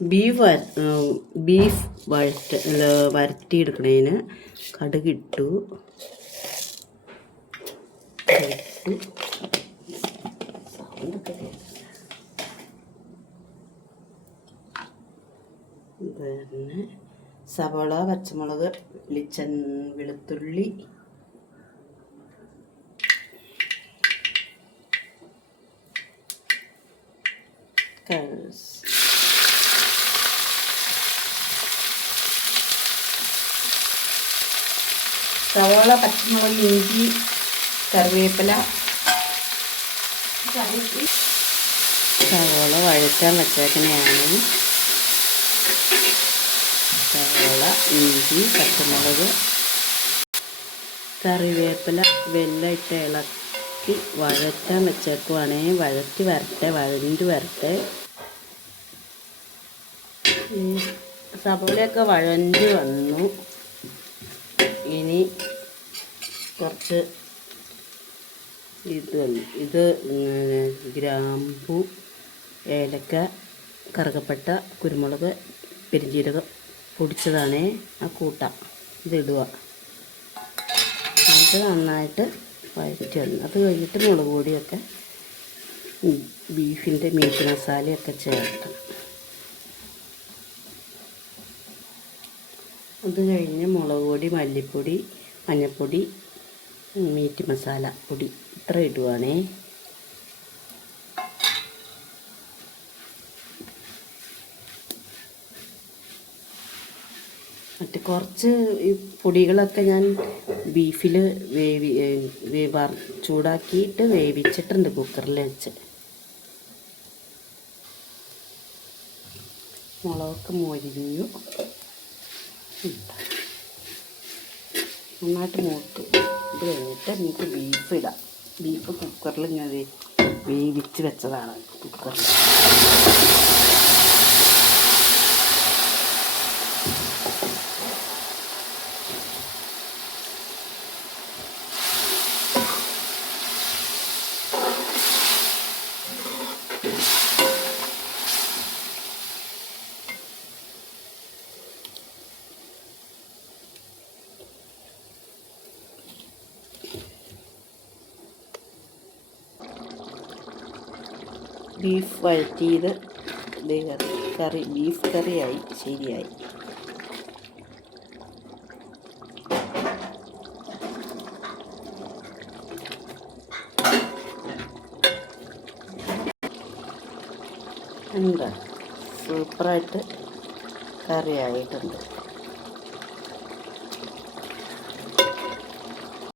Beef beef വരട്ടിയെടുക്കണേന് കടുകിട്ടു. പിന്നെ സവാള, പച്ചമുളക്, വെളുത്തുള്ളി, സവാള, പച്ചമുളക്, ഇഞ്ചി, കറിവേപ്പില. സവാള വഴറ്റാൻ വെച്ചേക്കണെയാണ്. സവാള, ഇഞ്ചി, പച്ചമുളക്, കറിവേപ്പില വെല്ലം ഇട്ട് ഇളക്കി വഴറ്റാൻ വെച്ചേക്കുവാണേ. വഴറ്റി വരട്ടെ. സവാളയൊക്കെ വഴഞ്ഞ് വന്നു. ഇനി കുറച്ച് ഇത് ഗ്രാമ്പു, ഏലക്ക, കറുകപ്പട്ട, കുരുമുളക്, പെരുംജീരകം പൊടിച്ചതാണേ. ആ കൂട്ടാം ഇതിടുക. അത് നന്നായിട്ട് വഴറ്റി വന്നു. അത് കഴിഞ്ഞിട്ട് മുളക് പൊടിയൊക്കെ ബീഫിൻ്റെ മീറ്റ് മസാലയൊക്കെ ചേർക്കണം. അത് കഴിഞ്ഞ് മുളക് പൊടി, മല്ലിപ്പൊടി, മഞ്ഞൾപ്പൊടി, മീറ്റ് മസാല പൊടി ഇത്ര ഇടുവാണേ. മറ്റ് കുറച്ച് ഈ പൊടികളൊക്കെ ഞാൻ ബീഫിൽ ചൂടാക്കിയിട്ട് വേവിച്ചിട്ടുണ്ട് കുക്കറിൽ വെച്ച്. മുളകൊക്കെ മൊരിഞ്ഞു. നന്നായിട്ട് മൂത്ത് ഇത് കഴിഞ്ഞിട്ട് നമുക്ക് ബീഫ് ഇടാം. ബീഫ് കുക്കറിൽ ഇങ്ങനെ വേവിച്ച് വെച്ചതാണ് കുക്കറിൽ. ബീഫ് വഴറ്റിയത് ബീഫ് കറിയായി. ശരിയായി. എന്താ സൂപ്പറായിട്ട് കറിയായിട്ടുണ്ട്.